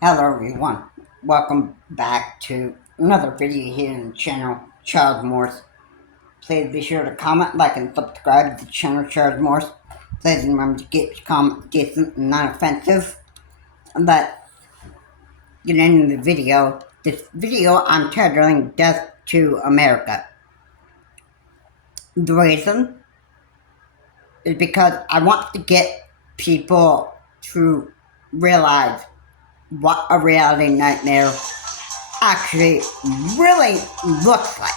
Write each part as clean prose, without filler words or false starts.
Hello everyone, welcome back to another video here on the channel, Charles Morse. Please be sure to comment, like, and subscribe to the channel, Charles Morse. Please remember to keep your comment decent and non-offensive. But, getting into the video, this video I'm titling Death to America. The reason is because I want to get people to realize what a reality nightmare actually really looks like.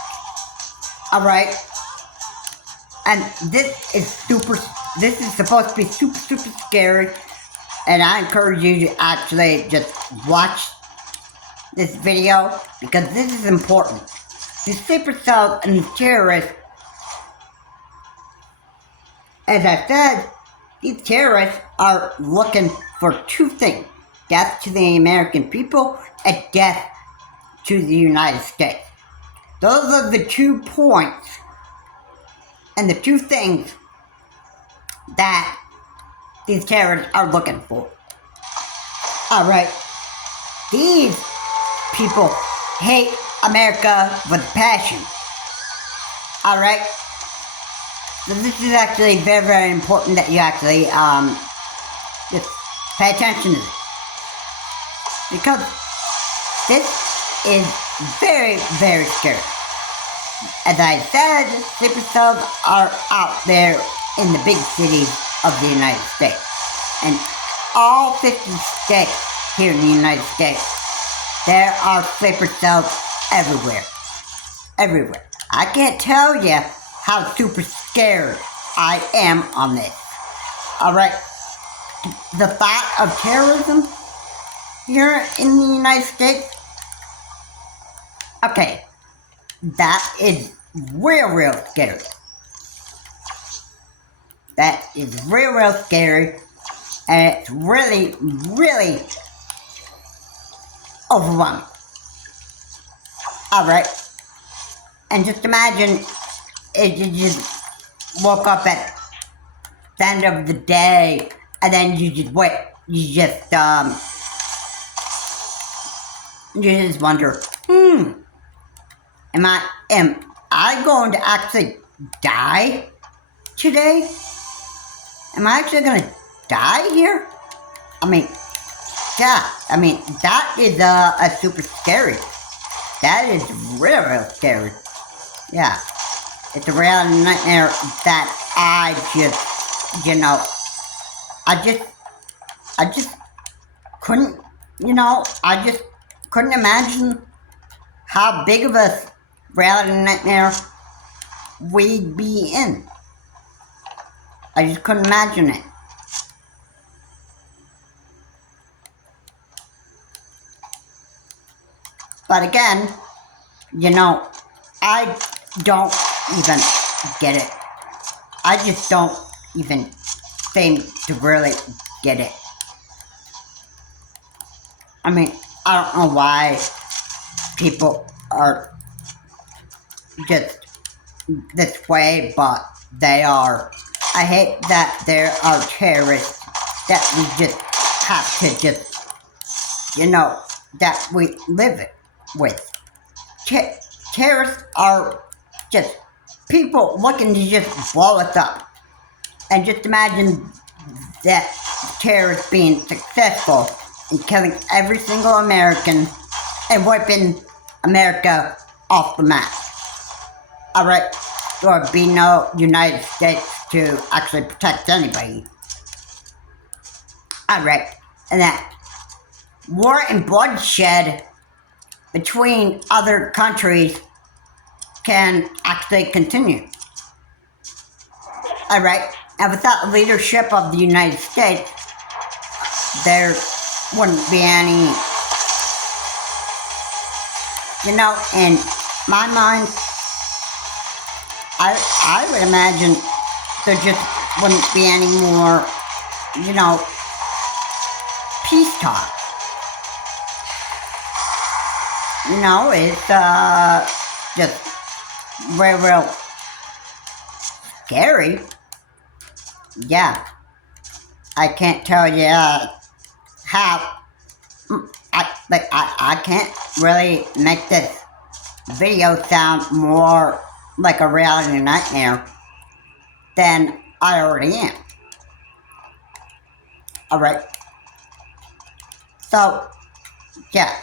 Alright? And this is supposed to be super scary. And I encourage you to actually just watch this video because this is important. The sleeper cells and the terrorists, as I said, these terrorists are looking for two things: death to the American people and death to the United States. Those are the 2 points and the 2 things that these terrorists are looking for. Alright, these people hate America with passion. Alright, so this is actually very important that you actually just pay attention to this. Because this is very scary. As I said, sleeper cells are out there in the big cities of the United States. And all 50 states here in the United States, there are sleeper cells everywhere. Everywhere. I can't tell you how super scared I am on this. Alright? The thought of terrorism here in the United States, okay, that is real scary. That is real scary, and it's really overwhelming. Alright, and just imagine if you just woke up at the end of the day, and then you just wonder, am I going to actually die today? Am I actually going to die here? I mean, yeah, that is a super scary. That is real scary. Yeah, it's a real nightmare that I just couldn't, I just couldn't imagine how big of a reality nightmare we'd be in. I just couldn't imagine it. But again, I don't even get it. I just don't even seem to really get it. I mean, I don't know why people are just this way, but they are. I hate that there are terrorists that we just have to that we live with. Terrorists are just people looking to just blow us up. And just imagine that terrorists being successful in killing every single American and wiping America off the map. Alright, there would be no United States to actually protect anybody. Alright, and that war and bloodshed between other countries can actually continue. Alright, and without the leadership of the United States, there wouldn't be any, in my mind, I would imagine there just wouldn't be any more, peace talk. It's just real scary. Yeah, I can't tell you how. I can't really make this video sound more like a reality nightmare than I already am. Alright. So, yeah.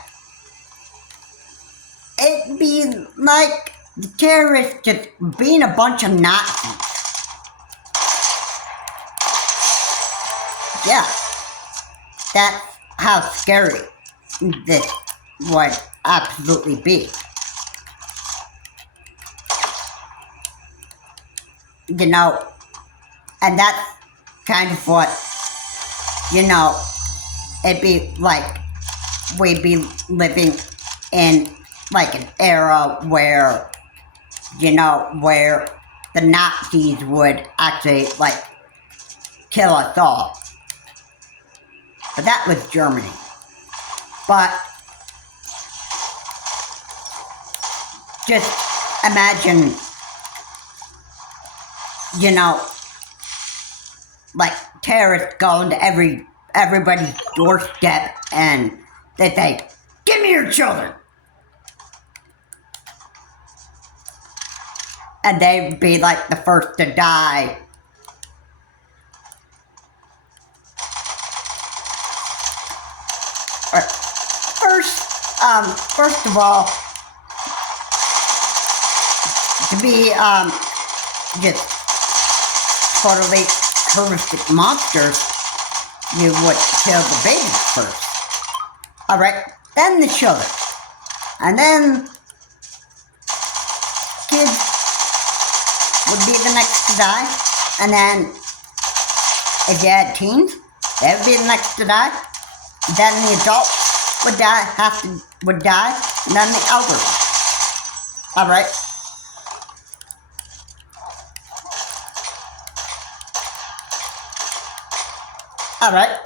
It'd be like the terrorists just being a bunch of Nazis. Yeah. That's how scary this would absolutely be. You know, and that's kind of what, you know, it'd be like we'd be living in like an era where, you know, where the Nazis would actually like kill us all. But that was Germany. But just imagine, you know, like terrorists going to everybody's doorstep and they say, "Give me your children." And they'd be like the first to die. First of all, to be just totally horrific monsters, you would kill the babies first. Alright, then the children. And then kids would be the next to die. And then if you had teens, they would be the next to die. Then the adults would die, and then the elderly. Alright? Alright.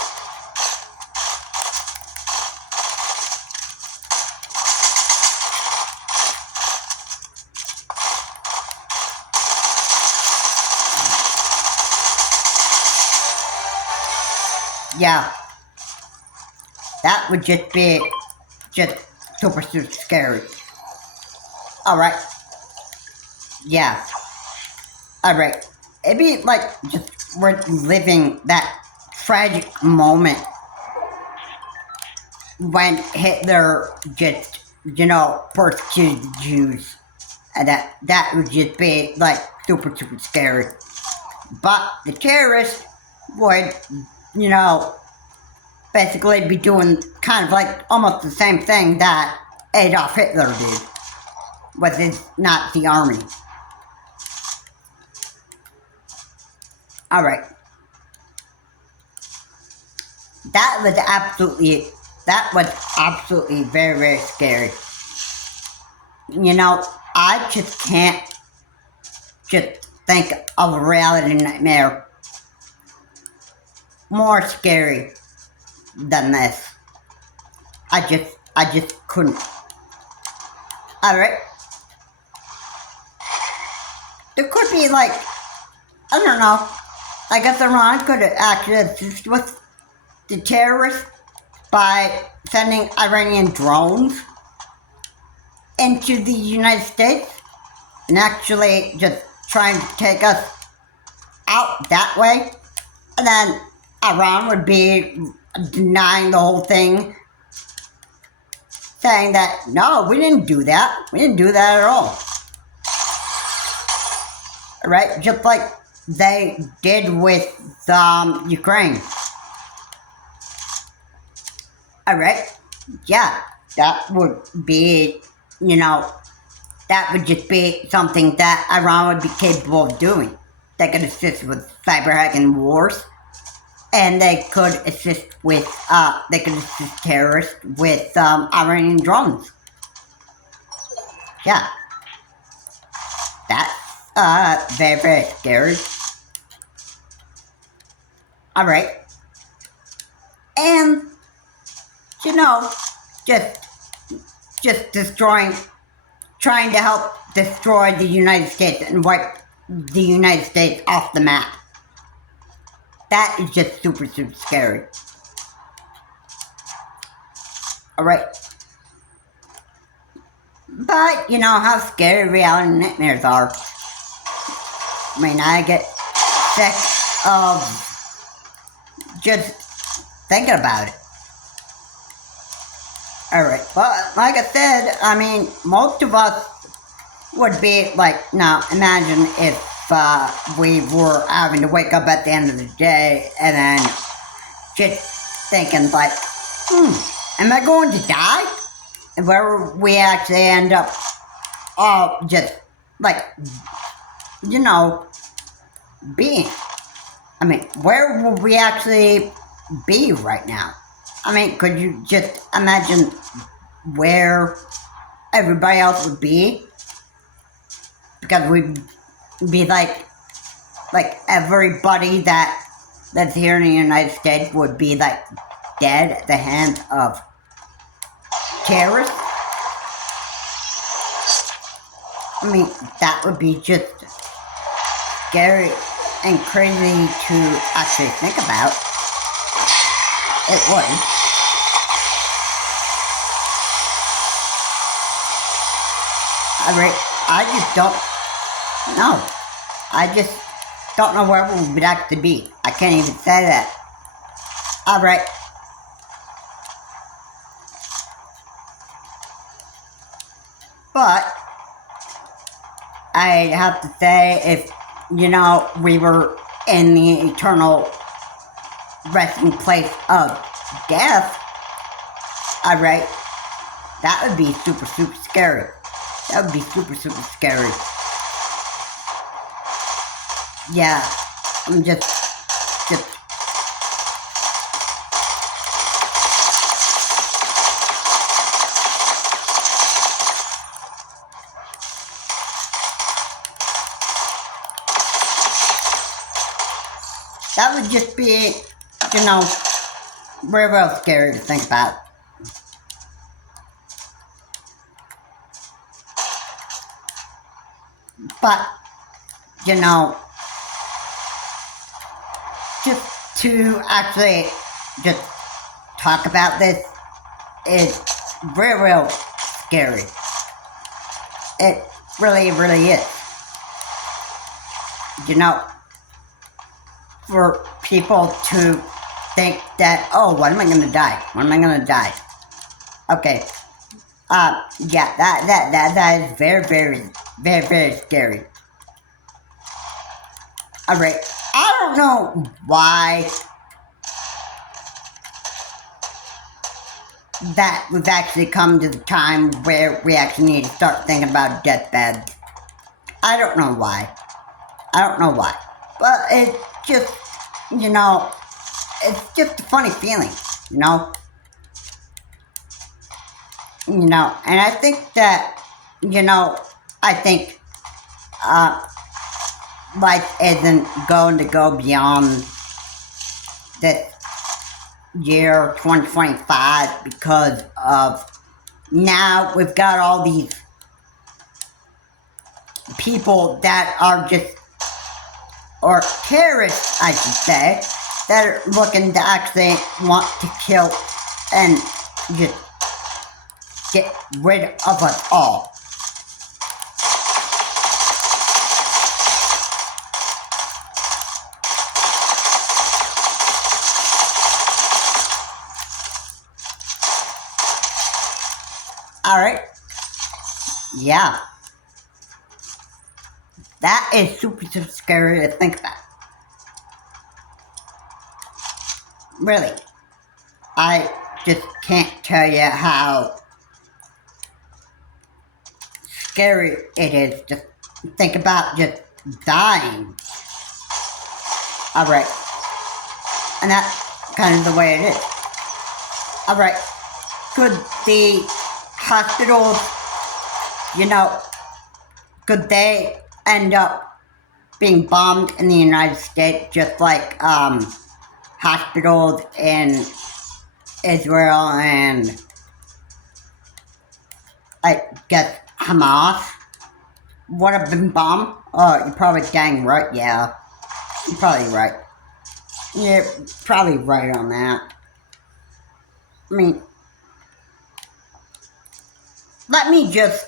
Yeah. That would just be super scary. Alright. Yeah. Alright. It'd be like just we're living that tragic moment when Hitler just, you know, persecuted the Jews. And that would just be like super scary. But the terrorists would, you know, basically be doing kind of like almost the same thing that Adolf Hitler did with his Nazi army. Alright. That was absolutely very, very scary. You know, I just can't just think of a reality nightmare more scary than this. I just couldn't. Alright. There could be like, I don't know, I guess Iran could actually assist with the terrorists by sending Iranian drones into the United States and actually just trying to take us out that way. And then Iran would be denying the whole thing, saying that, no, we didn't do that. We didn't do that at all. Right? Just like they did with Ukraine. Alright? Yeah, that would be, you know, that would just be something that Iran would be capable of doing. They could assist with cyber hacking wars. And they could assist terrorists with Iranian drones. Yeah. That's very, very scary. Alright. And, you know, just trying to help destroy the United States and wipe the United States off the map. That is just super scary. Alright. But you know how scary reality nightmares are. I mean, I get sick of just thinking about it. Alright, but like I said, I mean, most of us would be like, now imagine if we were having to wake up at the end of the day and then just thinking like, am I going to die? Where we actually end up all just like, you know, being. I mean, where will we actually be right now? I mean, could you just imagine where everybody else would be? Because we'd be like everybody that's here in the United States would be like dead at the hands of terrorists. I mean, that would be just scary and crazy to actually think about. It would. I just don't know. I just don't know where we would actually be. I can't even say that. Alright. But I'd have to say, if, you know, we were in the eternal resting place of death, alright, that would be super, super scary. That would be super, super scary. Yeah, I'm just that would just be, you know, real scary to think about. But, you know, just to actually just talk about this is real scary. It really is. You know, for people to think that, oh, when am I gonna die? When am I gonna die? Okay. Yeah, that is very scary. Alright, I don't know why that we've actually come to the time where we actually need to start thinking about deathbeds. I don't know why. But it just, you know, it's just a funny feeling, you know? You know, and I think that, you know, I think, life isn't going to go beyond this year 2025 because of now we've got all these people that are just, or terrorists, I should say, that are looking to actually want to kill and just get rid of us all. Alright. Yeah. That is super scary to think about. Really. I just can't tell you how scary it is to think about just dying. Alright. And that's kind of the way it is. Alright. Could the hospitals, you know, could they end up being bombed in the United States just like hospitals in Israel and I guess Hamas would have been bombed? Oh, you're probably dang right, yeah. You're probably right. You're probably right on that. I mean, let me just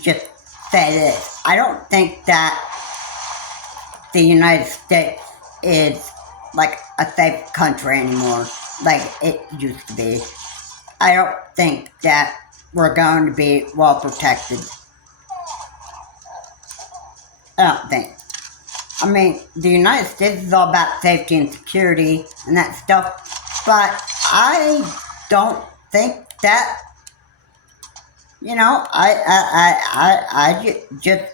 just say this. I don't think that the United States is like a safe country anymore, like it used to be. I don't think that we're going to be well protected. I don't think. I mean, the United States is all about safety and security and that stuff, but I don't think that, you know, I just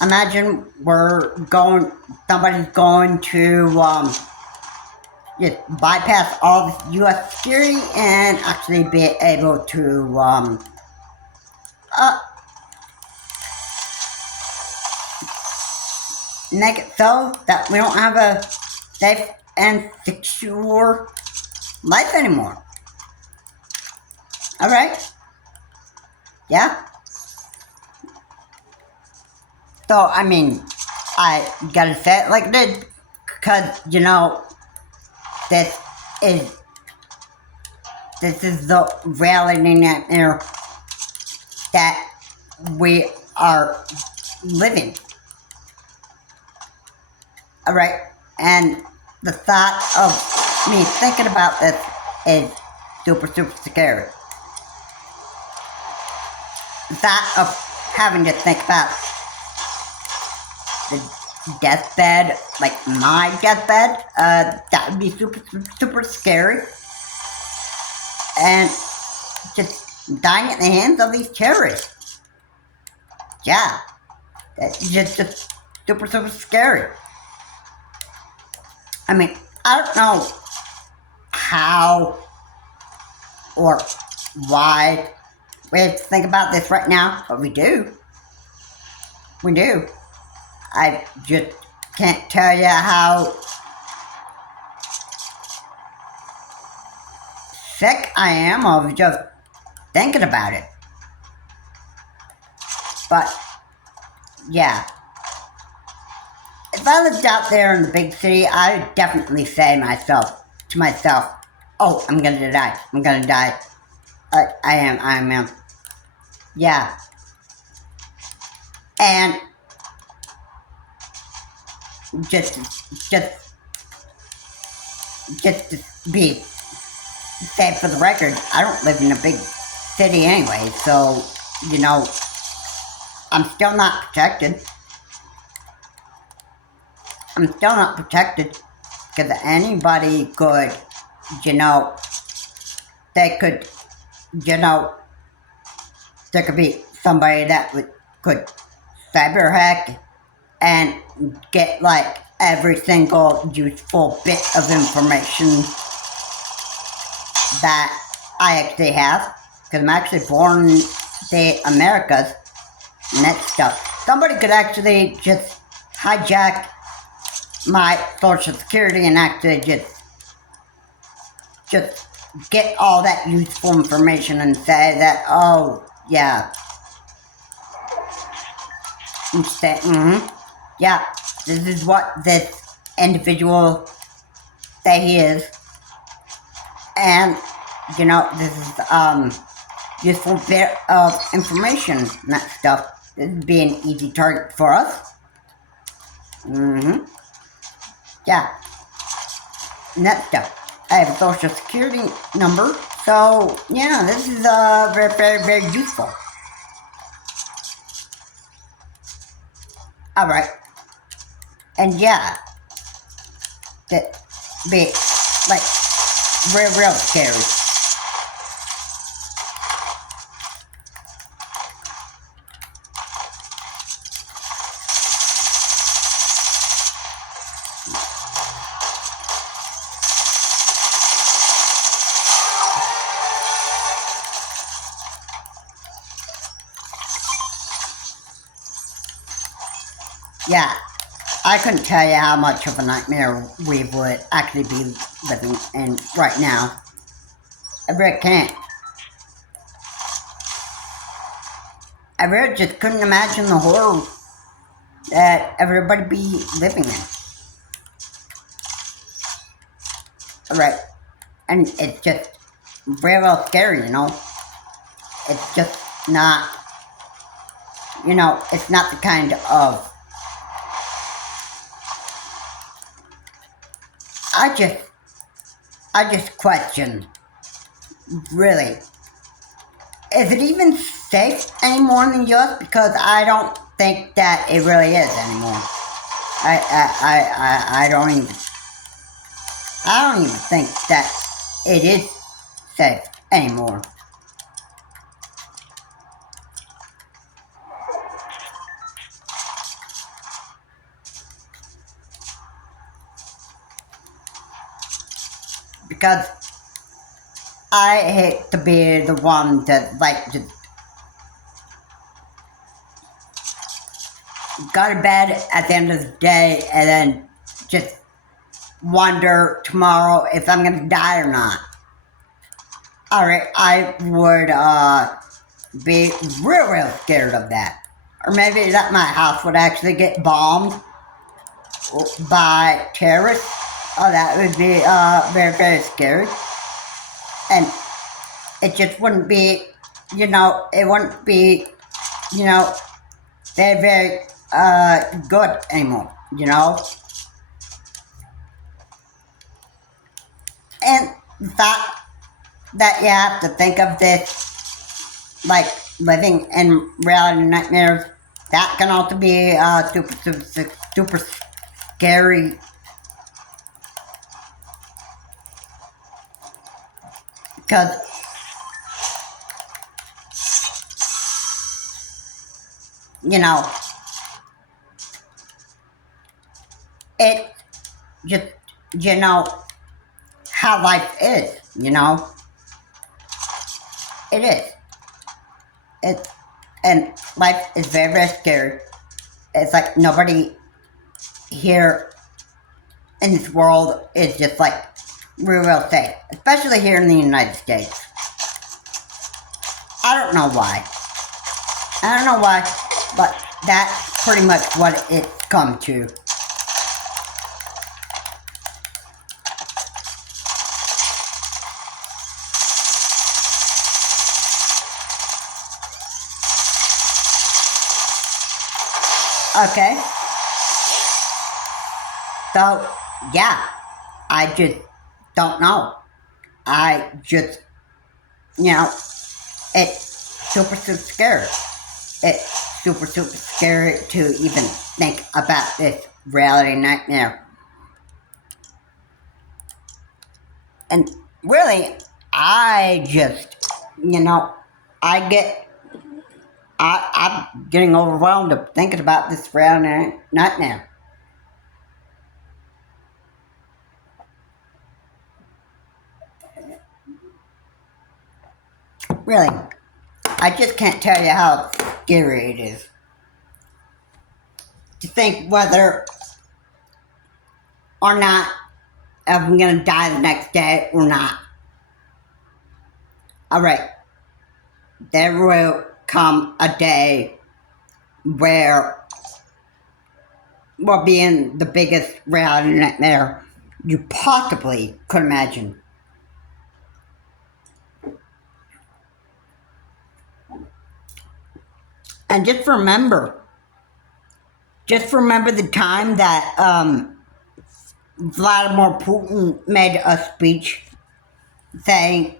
imagine somebody's going to just bypass all the U.S. security and actually be able to make it so that we don't have a safe and secure life anymore. Alright? Yeah? So, I mean, I gotta say it like this, because, you know, this is the reality nightmare that we are living. Alright? And the thought of me thinking about this is super, super scary. The thought of having to think about the deathbed, like my deathbed, that would be super, super scary. And just dying at the hands of these terrorists. Yeah. That's just super, super scary. I mean, I don't know how or why we have to think about this right now, but we do. We do. I just can't tell you how sick I am of just thinking about it. But, yeah. If I lived out there in the big city, I would definitely say to myself, oh, I'm gonna die. I'm gonna die. I am. Yeah. And just to be safe for the record, I don't live in a big city anyway, so, you know, I'm still not protected. I'm still not protected, because anybody could, you know, there could be somebody that could cyber hack and get like every single useful bit of information that I actually have, because I'm actually born in the Americas and that stuff. Somebody could actually just hijack my social security and actually just get all that useful information and say that, oh, yeah. Instead, yeah, this is what this individual say he is. And, you know, this is, useful bit of information and that stuff. This would be an easy target for us. Yeah. And that stuff. I have a social security number, so, yeah, this is, very, very, very useful. Alright. And yeah, that be, like, real scary. Yeah, I couldn't tell you how much of a nightmare we would actually be living in right now. I really can't. I really just couldn't imagine the horror that everybody be living in. Alright, and it's just real scary, you know? It's just not it's not the kind of, I just question, really, is it even safe anymore in the U.S.? Because I don't think that it really is anymore. I don't even think that it is safe anymore. Because I hate to be the one that just go to bed at the end of the day and then just wonder tomorrow if I'm gonna die or not. Alright, I would be real scared of that. Or maybe that my house would actually get bombed by terrorists. Oh, that would be very scary. And it just wouldn't be, it wouldn't be, very good anymore, And the thought that you have to think of this, like living in reality nightmares, that can also be super scary. Because it just, how life is, It is. And life is very scary. It's like nobody here in this world is just like real safe, especially here in the United States. I don't know why, but that's pretty much what it's come to. Okay. So, yeah, I just don't know. I just, it's super scary. It's super scary to even think about this reality nightmare. And really, I just, I'm getting overwhelmed of thinking about this reality nightmare. Really, I just can't tell you how scary it is to think whether or not if I'm gonna die the next day or not. Alright, there will come a day where we'll be in the biggest reality nightmare you possibly could imagine. And just remember the time that Vladimir Putin made a speech saying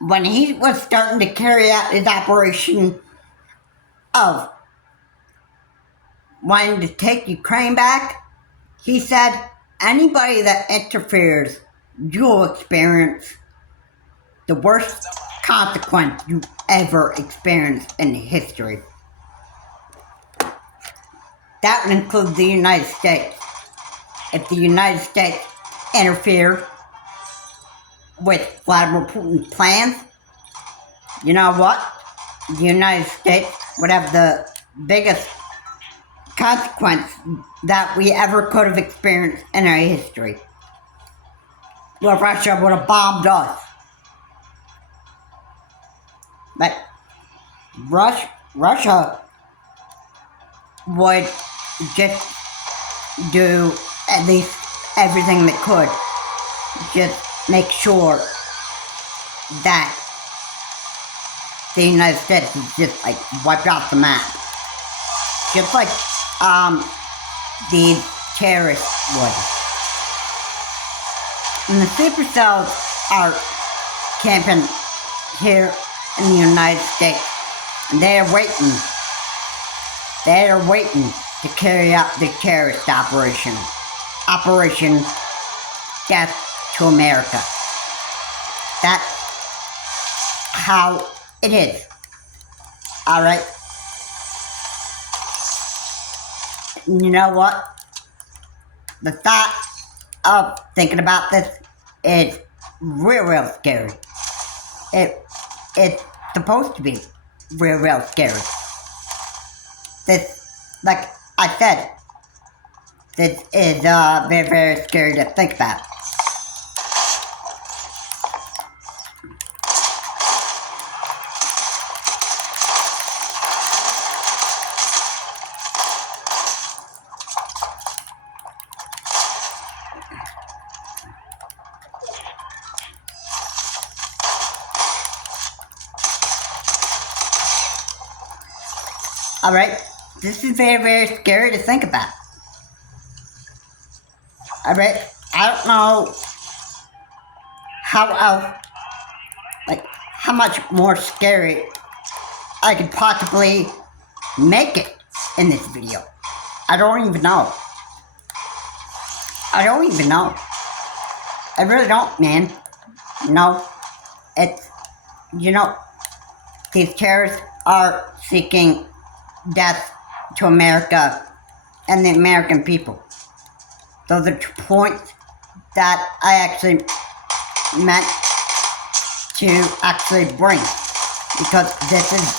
when he was starting to carry out his operation of wanting to take Ukraine back, he said, anybody that interferes, you'll experience the worst consequence you ever experienced in history. That would include the United States. If the United States interfered with Vladimir Putin's plans, you know what? The United States would have the biggest consequence that we ever could have experienced in our history. Well, Russia would have bombed us. But Russia would just do at least everything they could. Just make sure that the United States is just like wiped off the map. just like the terrorists would. And the supercells are camping here in the United States. And they are waiting. They are waiting to carry out the terrorist operation. Operation Death to America. That's how it is. Alright? You know what? The thought of thinking about this is real scary. It's supposed to be real scary. This, like I said, this is very scary to think about. Alright, this is very scary to think about. Alright, I don't know how else, how much more scary I could possibly make it in this video. I don't even know. I don't even know. I really don't, man. It's, these terrorists are seeking death to America and the American people. Those are 2 points that I actually meant to actually bring. Because this is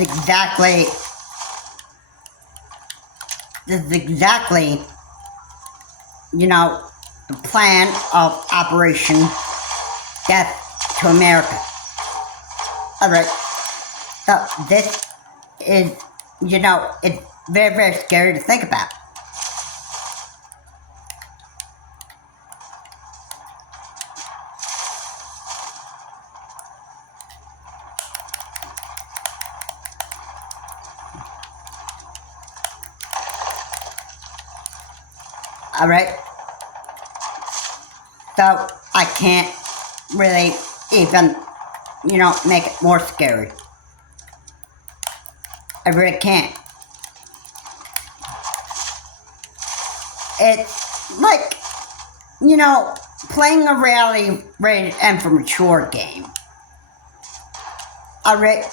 exactly the plan of Operation Death to America. Alright. So this is, it's very scary to think about. Alright? So I can't really even, make it more scary. I really can't. It's like, playing a reality rated M for mature game. Alright,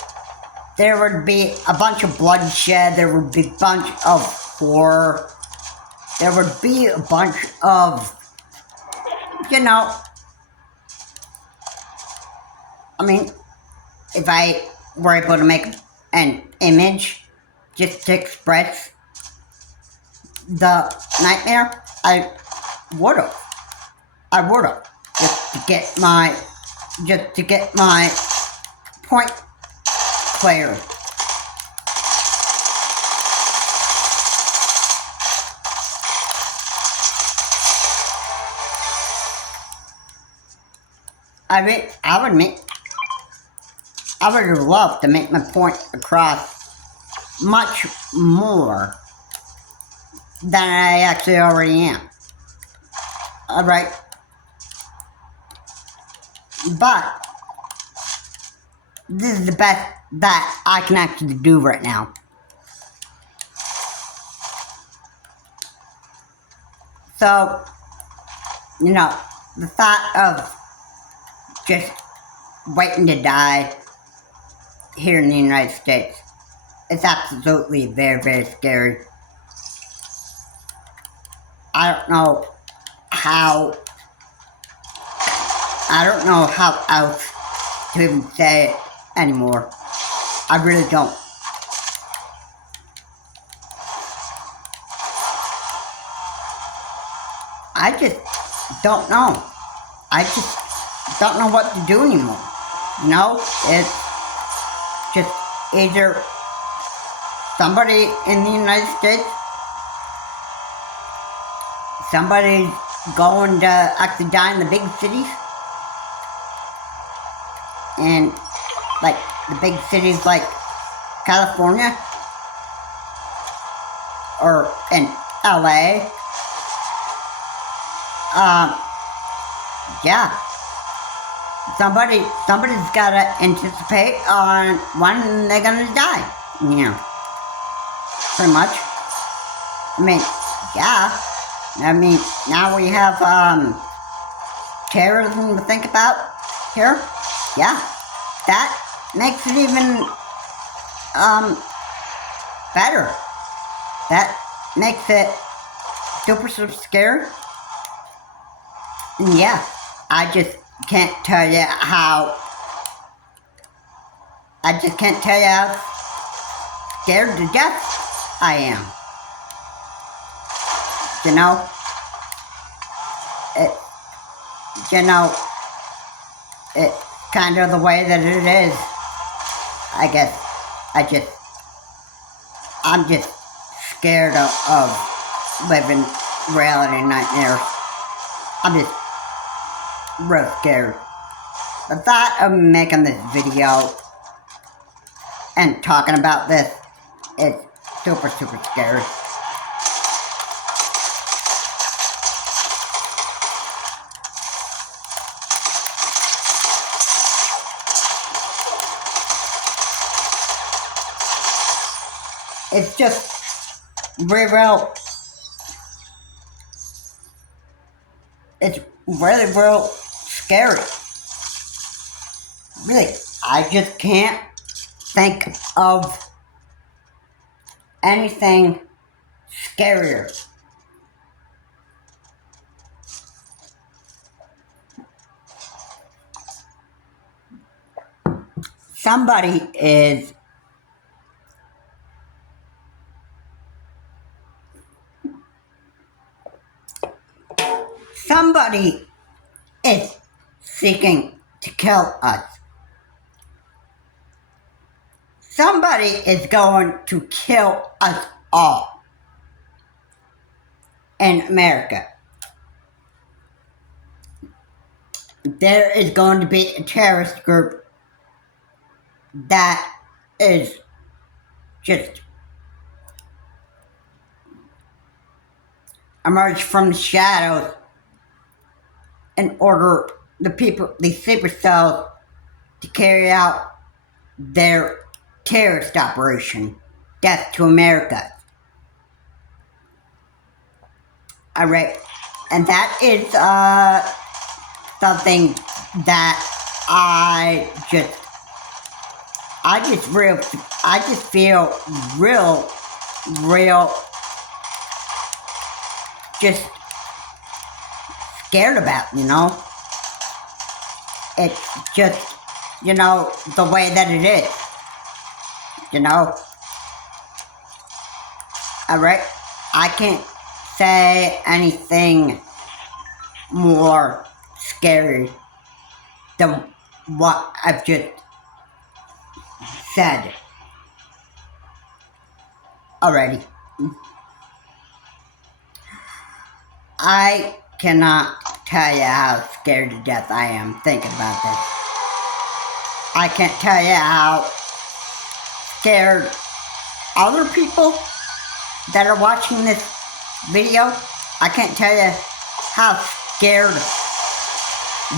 there would be a bunch of bloodshed, there would be a bunch of horror, there would be a bunch of, if I were able to make an image just to express the nightmare, I would've. Just to get my point clear. I would have loved to make my point across much more than I actually already am. Alright? But this is the best that I can actually do right now. So, the thought of just waiting to die here in the United States is absolutely very scary. I don't know how else to even say it anymore. I really don't. I just don't know. I just don't know what to do anymore. It's just either somebody in the United States, somebody's going to actually die in the big cities, and the big cities like California, or in LA. Yeah. Somebody's gotta anticipate on when they're gonna die. Pretty much. I mean, yeah. I mean, now we have, terrorism to think about here. Yeah. That makes it even, better. That makes it super scary. And yeah, I just can't tell you how scared to death I am. It's kind of the way that it is. I guess I'm just scared of living reality nightmares. I'm just real scared. The thought of making this video and talking about this is super scary. It's just real. It's really real scary. Really, I just can't think of anything scarier. Somebody is seeking to kill us. Somebody is going to kill us all in America. There is going to be a terrorist group that is just emerged from the shadows in order these sleeper cells, to carry out their terrorist operation, Death to America. Alright, and that is something that I just feel real just scared about, It's just, the way that it is, Alright, I can't say anything more scary than what I've just said already. I cannot tell you how scared to death I am thinking about this. I can't tell you how scared other people that are watching this video, I can't tell you how scared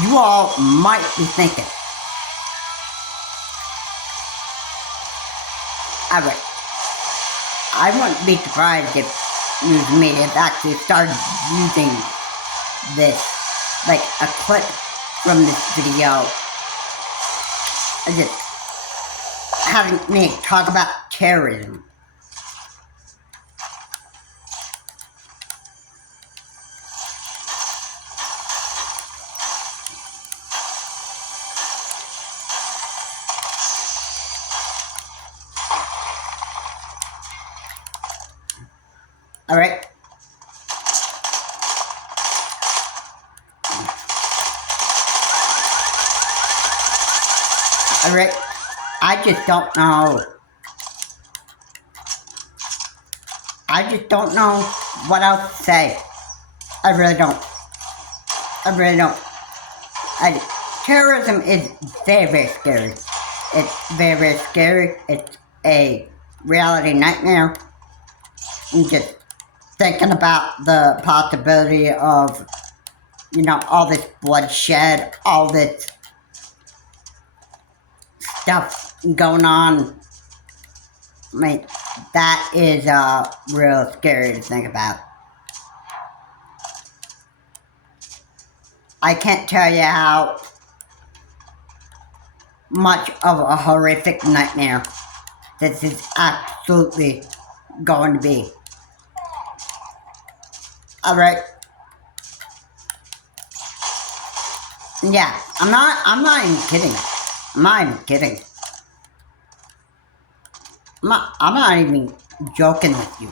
you all might be thinking. Alright, I wouldn't be surprised if news media actually started using this, like a clip from this video, just having me talk about terrorism. Alright. Alright. I just don't know. I just don't know what else to say. I really don't. Terrorism is very scary. It's very scary. It's a reality nightmare. and just thinking about the possibility of, all this bloodshed, all this stuff going on. I mean, that is real scary to think about. I can't tell you how much of a horrific nightmare this is absolutely going to be. Alright. Yeah, I'm not even kidding. I'm not even kidding. I'm not even joking with you.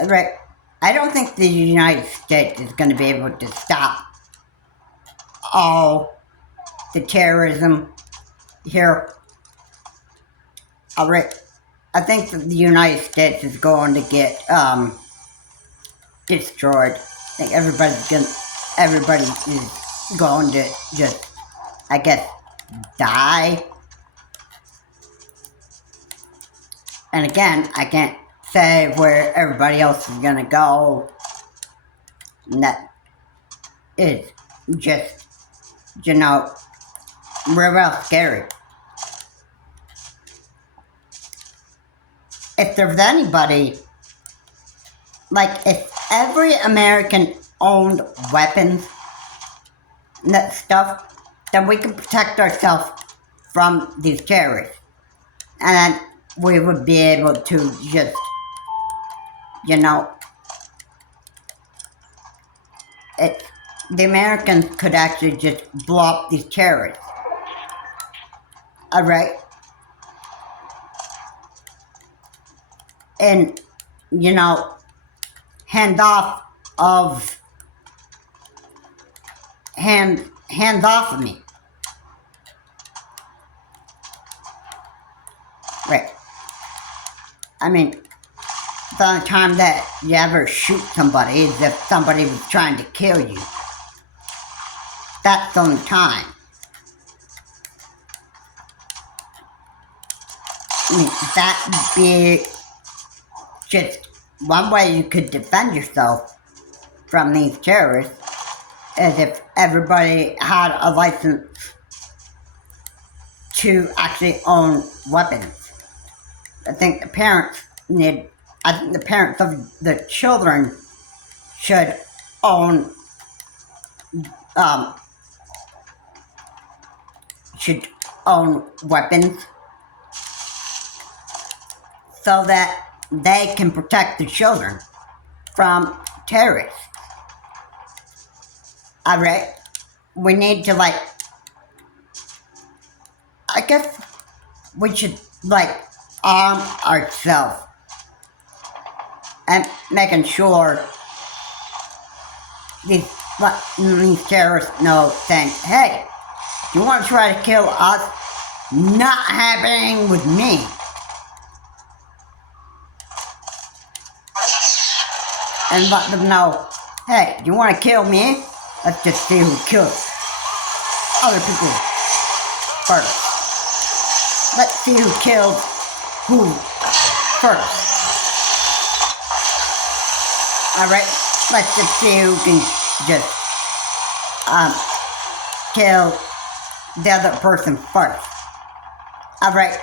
Alright. I don't think the United States is going to be able to stop all the terrorism here. Alright. I think that the United States is going to get destroyed. I think everybody is going to just, I guess, die. And again, I can't say where everybody else is gonna go. And that is just, real scary. If there's anybody, like if every American owned weapons and that stuff, then we can protect ourselves from these terrorists. And then we would be able to just, the Americans could actually just blow up these terrorists. Alright? And, hands off of me. Right. I mean, the only time that you ever shoot somebody is if somebody was trying to kill you. That's the only time. I mean, that would be just one way you could defend yourself from these terrorists is if everybody had a license to actually own weapons. I think the parents of the children should own weapons so that they can protect the children from terrorists. Alright? We need to I guess we should arm ourselves and making sure these terrorists know, saying, hey, you want to try to kill us? Not happening with me. And let them know, hey, you want to kill me? Let's just see who kills other people first. Let's see who kills who first. Alright? Let's just see who can just kill the other person first. Alright?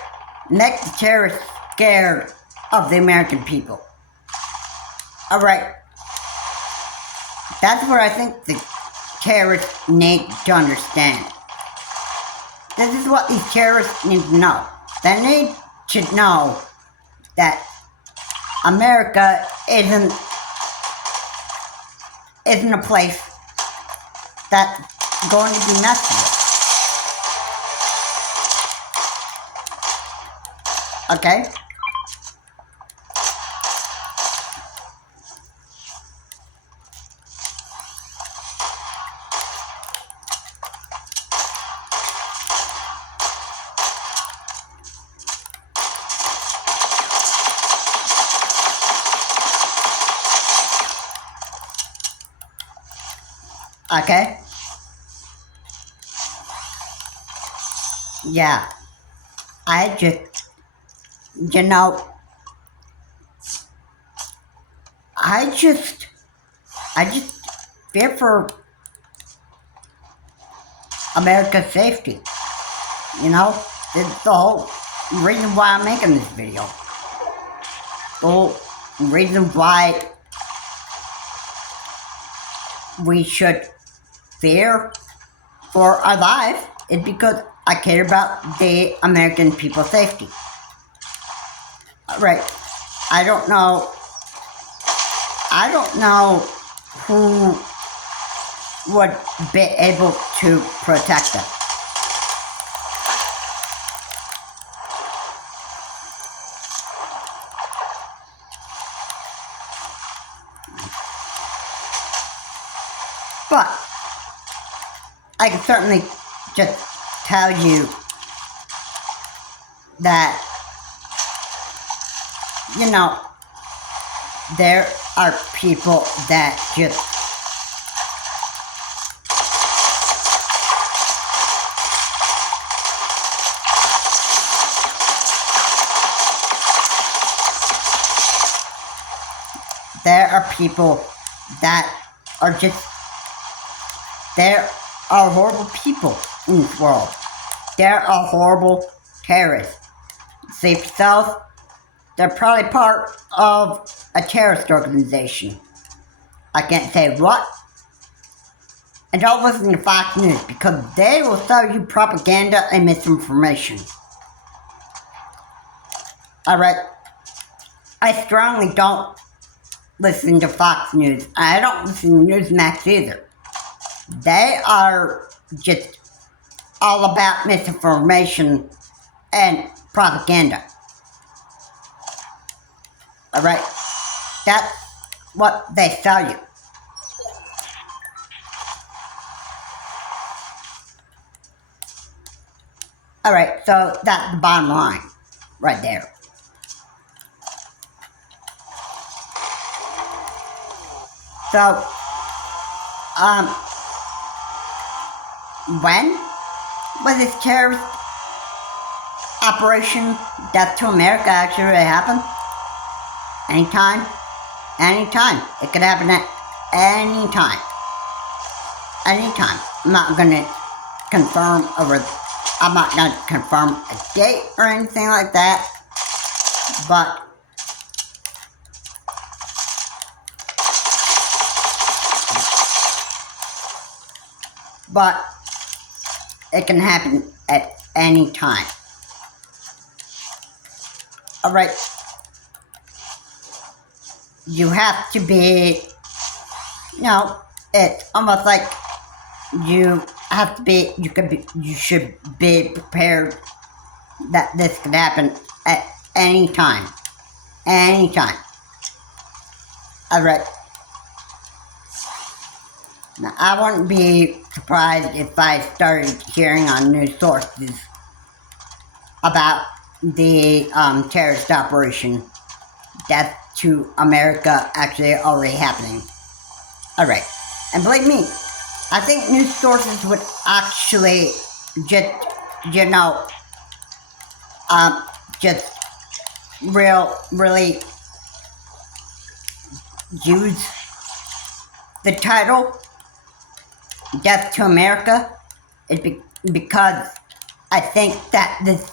Make the terrorists scared of the American people. Alright? That's what I think the terrorists need to understand. This is what these terrorists need to know. They need to know that America isn't a place that's going to be messed with. Okay? Okay? Yeah. I just, I just fear for America's safety. You know, it's the whole reason why I'm making this video. The whole reason why we should fear for our lives is because I care about the American people's safety. Right. I don't know who would be able to protect them. But I can certainly just tell you that, you know, there are people that just there are people that are just there are horrible people in this world. There are horrible terrorists. Save yourself, they're probably part of a terrorist organization. I can't say what. And don't listen to Fox News because they will sell you propaganda and misinformation. Alright? I strongly don't listen to Fox News. I don't listen to Newsmax either. They are just all about misinformation and propaganda. Alright? That's what they sell you. Alright, so that's the bottom line. Right there. So, when was this terrorist operation Death to America actually happen? Anytime? Anytime. It could happen at any time. Anytime. I'm not gonna confirm a date or anything like that, but it can happen at any time. Alright. You have to be, you know, it's almost like you should be prepared that this could happen at any time. Anytime. Alright. Now, I wouldn't be surprised if I started hearing on news sources about the terrorist operation Death to America actually already happening. Alright. And believe me, I think news sources would actually just, you know, just really use the title Death to America is because I think that this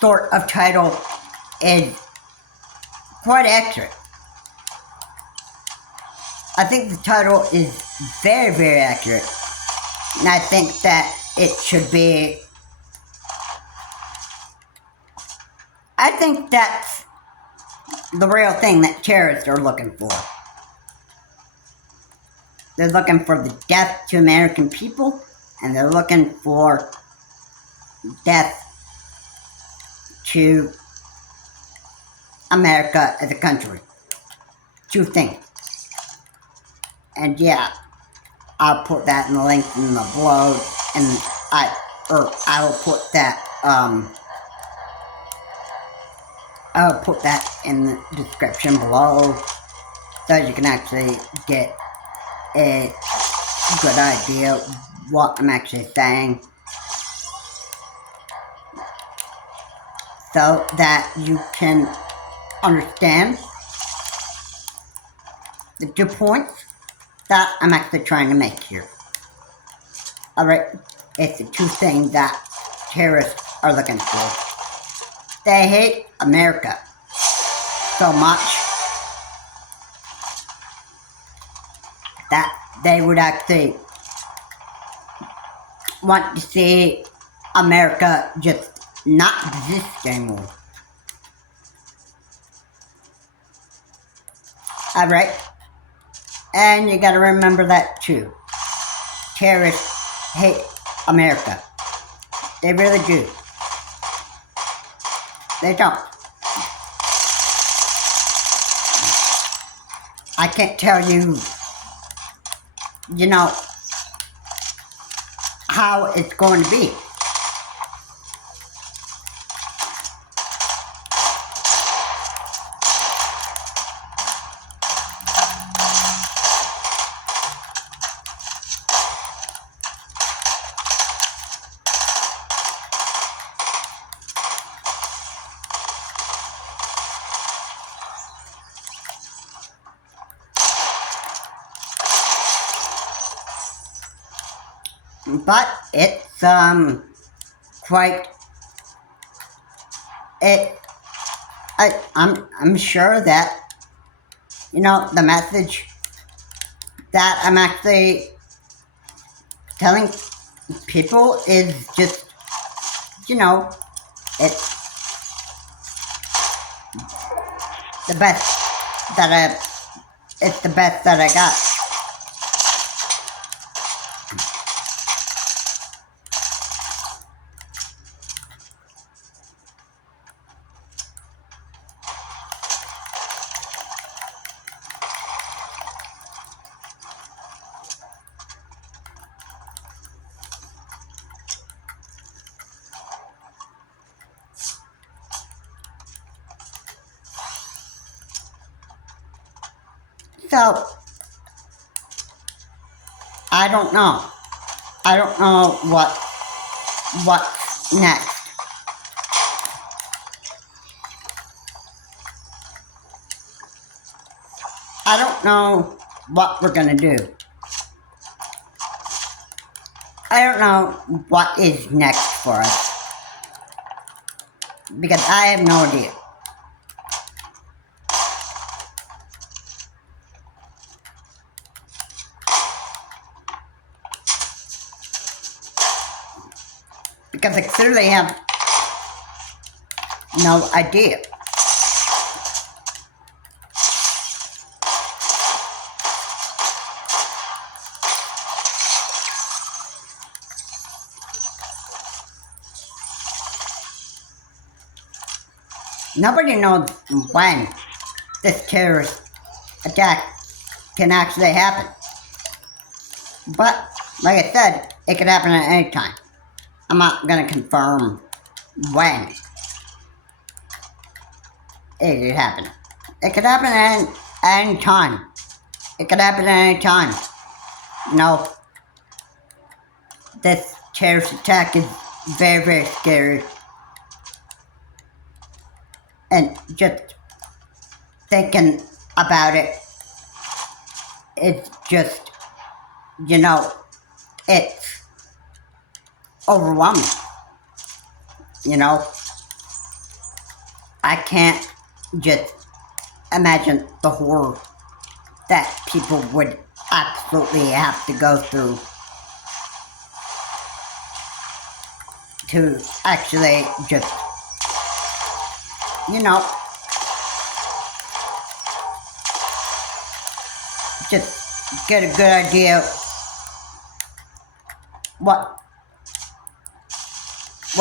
sort of title is quite accurate. I think the title is very, very accurate. And I think that it should be... I think that's the real thing that terrorists are looking for. They're looking for the death to American people, and they're looking for death to America as a country. Two things. And yeah, I'll put that in the link in the below, and I will put that I'll put that in the description below, so you can actually get a good idea what I'm actually saying, so that you can understand the 2 points that I'm actually trying to make here. Alright, it's the 2 things that terrorists are looking for. They hate America so much that they would actually want to see America just not exist anymore. Alright? And you gotta remember that too. Terrorists hate America. They really do. They don't. I can't tell you, how it's going to be. But it's quite I'm sure that the message that I'm actually telling people is just it's the best that I got. So, I don't know. I don't know what's next. I don't know what we're gonna do. I don't know what is next for us. Because I have no idea. Because I clearly have no idea. Nobody knows when this terrorist attack can actually happen. But, like I said, it could happen at any time. I'm not going to confirm when it could happen. It could happen at any time. It could happen at any time. This terrorist attack is very, very scary. And just thinking about it, it's just, it's overwhelming. I can't just imagine the horror that people would absolutely have to go through to actually just, just get a good idea what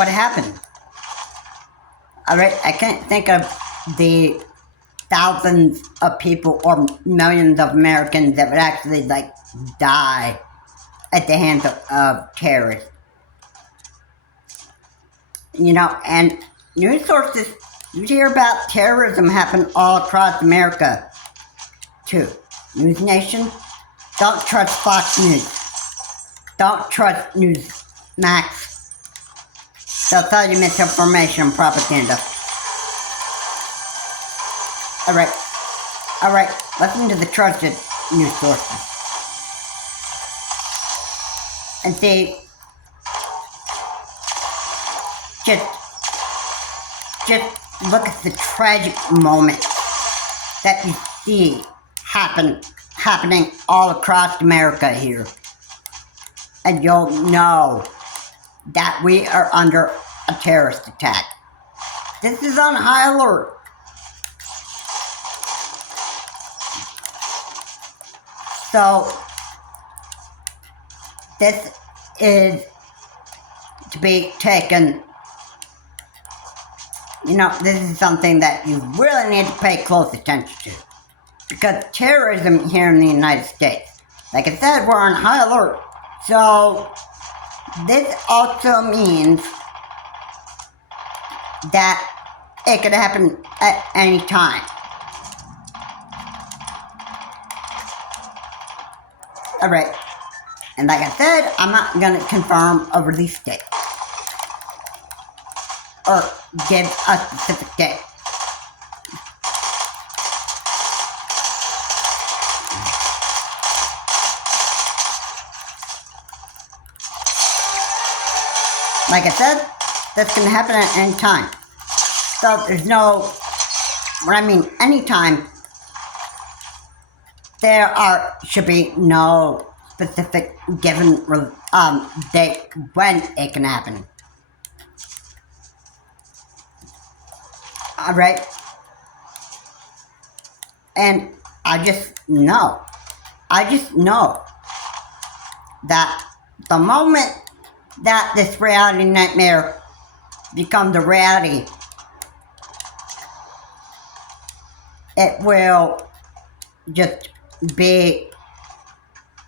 happened. Alright, I can't think of the thousands of people or millions of Americans that would actually die at the hands of terrorists. And news sources, you hear about terrorism happen all across America too. News Nation, don't trust Fox News. Don't trust Newsmax. They'll tell you misinformation and propaganda. Alright, listen to the trusted news sources. And see, just look at the tragic moments that you see happening all across America here. And you'll know that we are under a terrorist attack. This is on high alert. So, this is to be taken, this is something that you really need to pay close attention to. Because terrorism here in the United States, like I said, we're on high alert. So, this also means that it could happen at any time. Alright, and like I said, I'm not going to confirm a release date or give a specific date. Like I said, that's going to happen at any time. So there's no, when I mean any time, should be no specific given date when it can happen. Alright? And I just know that the moment that this reality nightmare becomes a reality, it will just be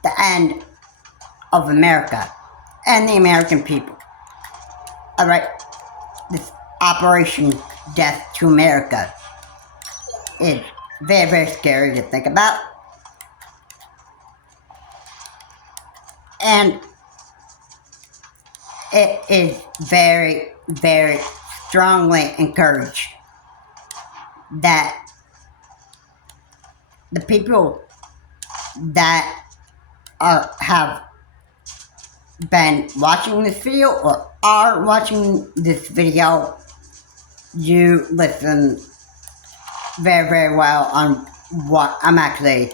the end of America and the American people. Alright, this Operation Death to America is very, very scary to think about. And it is very, very strongly encouraged that the people that have been watching this video or are watching this video, you listen very, very well on what I'm actually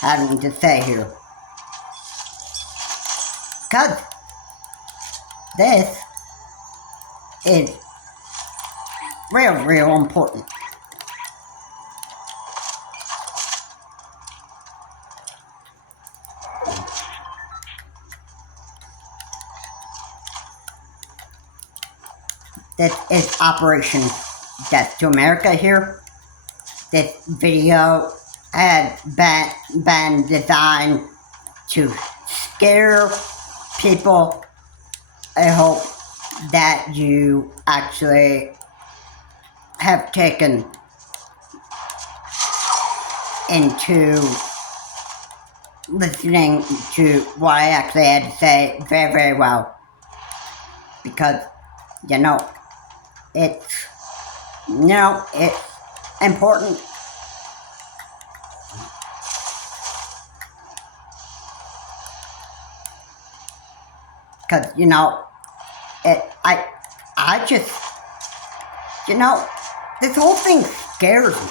having to say here. Because this is real, real important. This is Operation Death to America here. This video had been designed to scare people. I hope that you actually have taken into listening to what I actually had to say very, very well. Because, it's important. Because, I just, this whole thing scares me.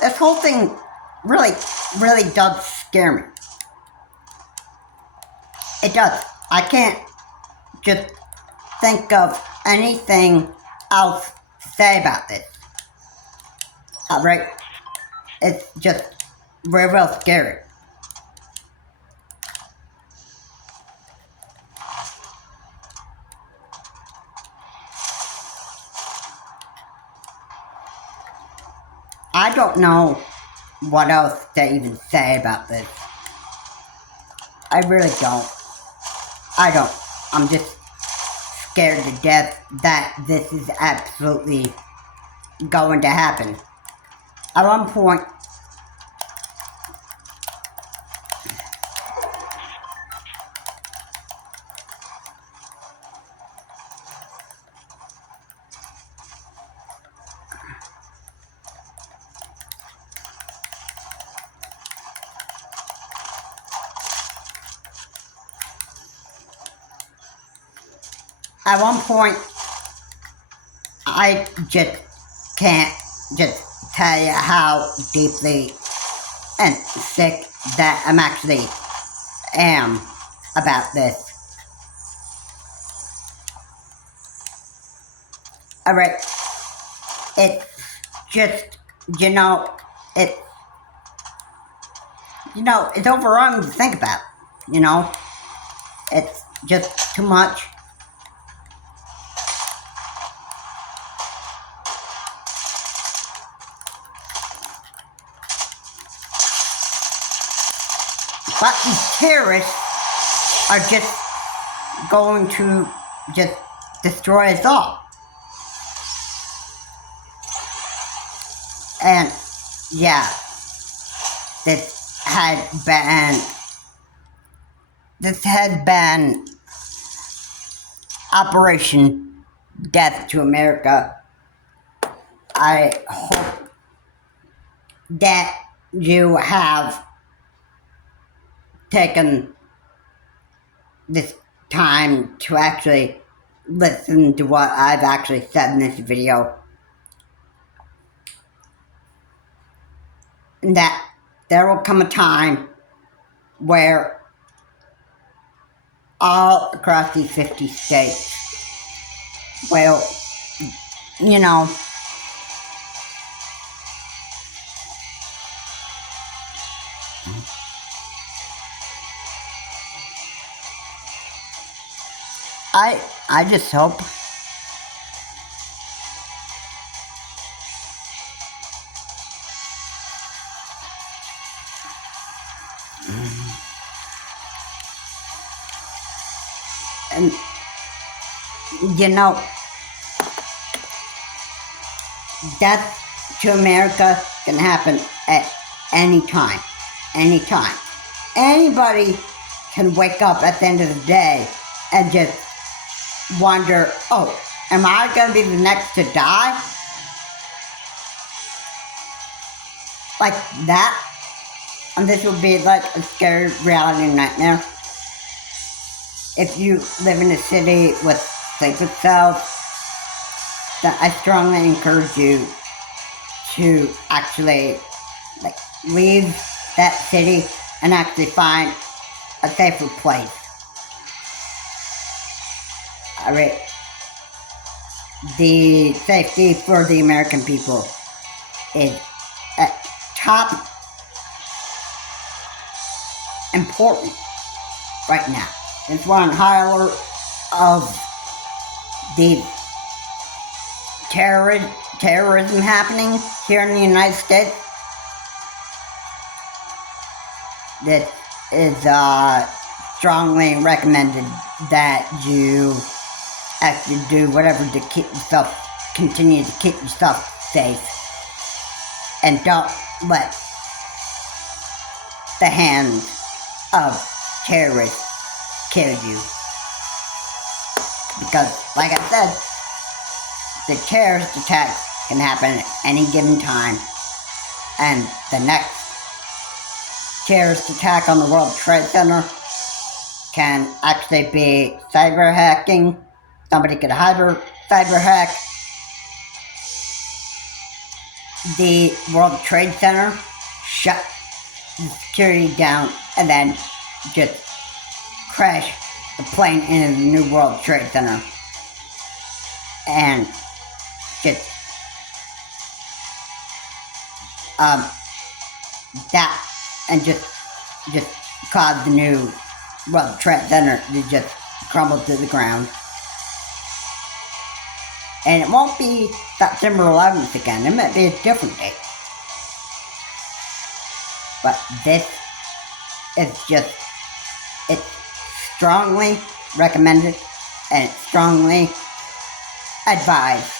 This whole thing really, really does scare me. It does. I can't just think of anything else to say about this. Alright? It's just very, real scary. I don't know what else to even say about this. I really don't. I don't. I'm just scared to death that this is absolutely going to happen. At one point, at one point, I just can't just tell you how deeply and sick that I'm actually am about this. Alright, it's just, you know, it's overwhelming to think about, you know? It's just too much. But these terrorists are just going to just destroy us all. And yeah, this had been Operation Death to America. I hope that you have taken this time to actually listen to what I've actually said in this video. And that there will come a time where all across these 50 states will, you know, I just hope and you know, death to America can happen at any time. Anytime. Anybody can wake up at the end of the day and just wonder, oh, am I going to be the next to die? Like that? And this will be like a scary reality nightmare. If you live in a city with sleeper cells, then I strongly encourage you to actually leave that city and actually find a safer place. Alright. The safety for the American people is at top important right now. It's one high alert of the terrorism happening here in the United States. That is strongly recommended that you actually do whatever to continue to keep yourself safe. And don't let the hands of terrorists kill you. Because, like I said, the terrorist attack can happen at any given time. And the next terrorist attack on the World Trade Center can actually be cyber hacking. Somebody could cyber hack the World Trade Center, shut the security down, and then just crash the plane into the new World Trade Center. And just that, and just cause the new World Trade Center to just crumble to the ground. And it won't be September 11th again. It might be a different date. But this is just, it's strongly recommended and it's strongly advised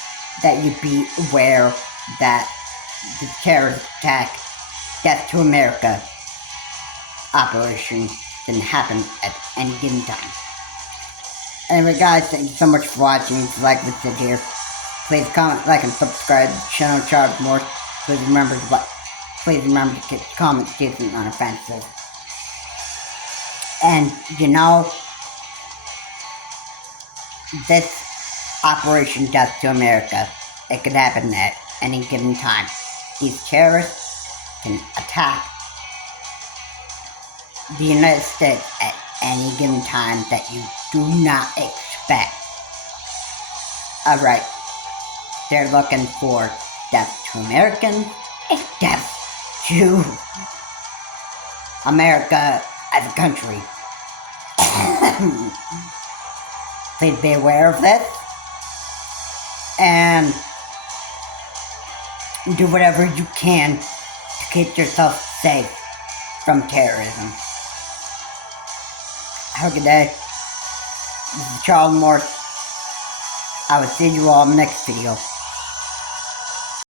that you be aware that the terrorist attack, Death to America operation can happen at any given time. Anyway guys, thank you so much for watching. If you like this video, please comment, like, and subscribe to the channel for more. Please remember to keep comments decent and unoffensive. And you know, this Operation Death to America, it could happen at any given time. These terrorists can attack the United States at any given time that you do not expect. Alright, they're looking for death to Americans and death to America as a country. Please be aware of this and do whatever you can to keep yourself safe from terrorism. Have a good day. This is Charles Morse. I will see you all in the next video.